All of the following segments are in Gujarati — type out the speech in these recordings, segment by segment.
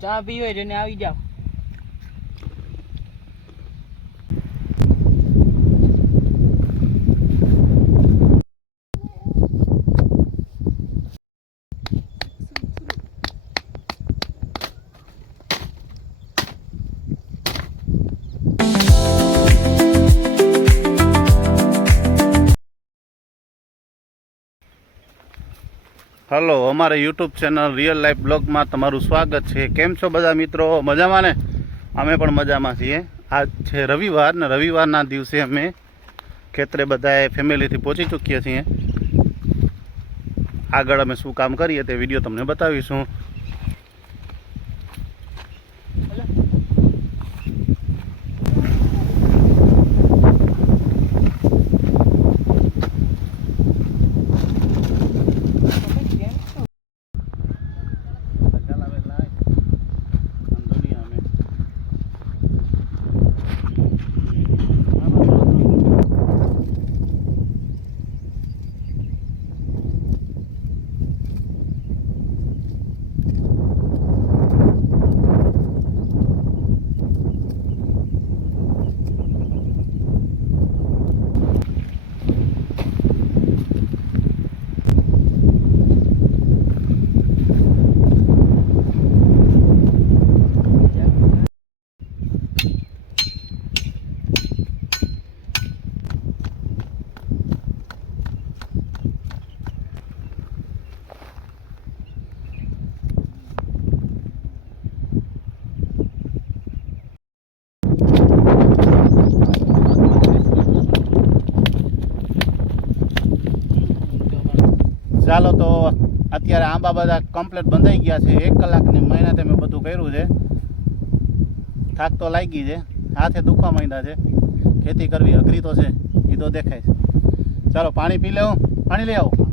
ચા પીવે તેને આવી જાઓ. હલો, અમારે યુટ્યુબ ચેનલ રિયલ લાઈફ બ્લોગમાં તમારું સ્વાગત છે. કેમ છો બધા મિત્રો? મજામાં ને? અમે પણ મજામાં છીએ. આજ છે રવિવાર ને રવિવારના દિવસે અમે ખેતરે બધાએ ફેમિલીથી પહોંચી ચૂક્યા છીએ. આગળ અમે શું કામ કરીએ તે વીડિયો તમને બતાવીશું. ચાલો તો અત્યારે આંબા બધા કમ્પ્લેટ બંધાઈ ગયા છે. એક કલાકની મહેનતે મેં બધું કર્યું છે. થાક તો લાગી છે. હાથે દુખવા માંડ્યા છે. ખેતી કરવી અઘરી તો છે. એ તો દેખાય છે. ચાલો પાણી પી લેવું પાણી લઈ આવો.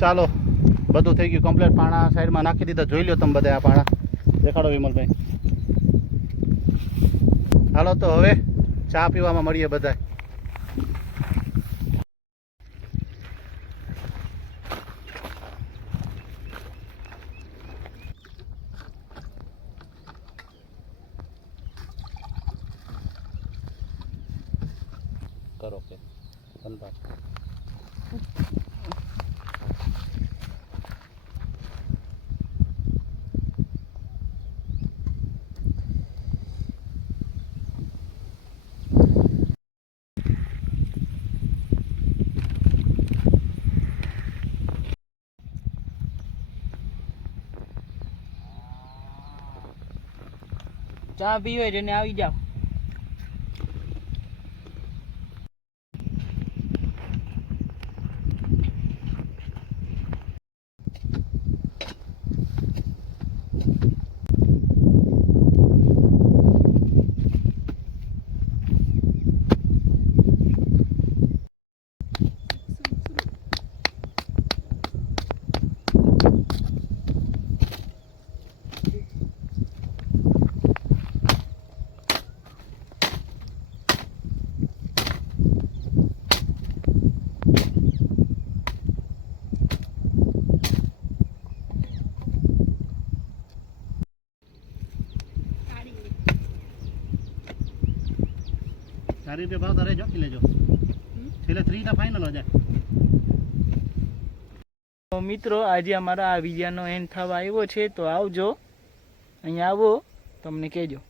ચાલો, બધું થઈ ગયું કમ્પ્લીટ પાણા સાઈડમાં નાખી દીધા. જોઈ લો તમે બધા આ પાણા. દેખાડો વિમલભાઈ. હાલો, તો હવે ચા પીવામાં મળીએ બધા કરો કે ધનબાદ ચા પીવે તેને આવી જાઓ. સારી રીતે ભાવ તારે જોખી લેજો. છેલ્લે થ્રીના ફાઇનલ હજાર તો મિત્રો, આજે અમારા આ વિડિયાનો એન્ડ થવા આવ્યો છે, તો આવજો. અહીંયા આવો, તમને કહેજો.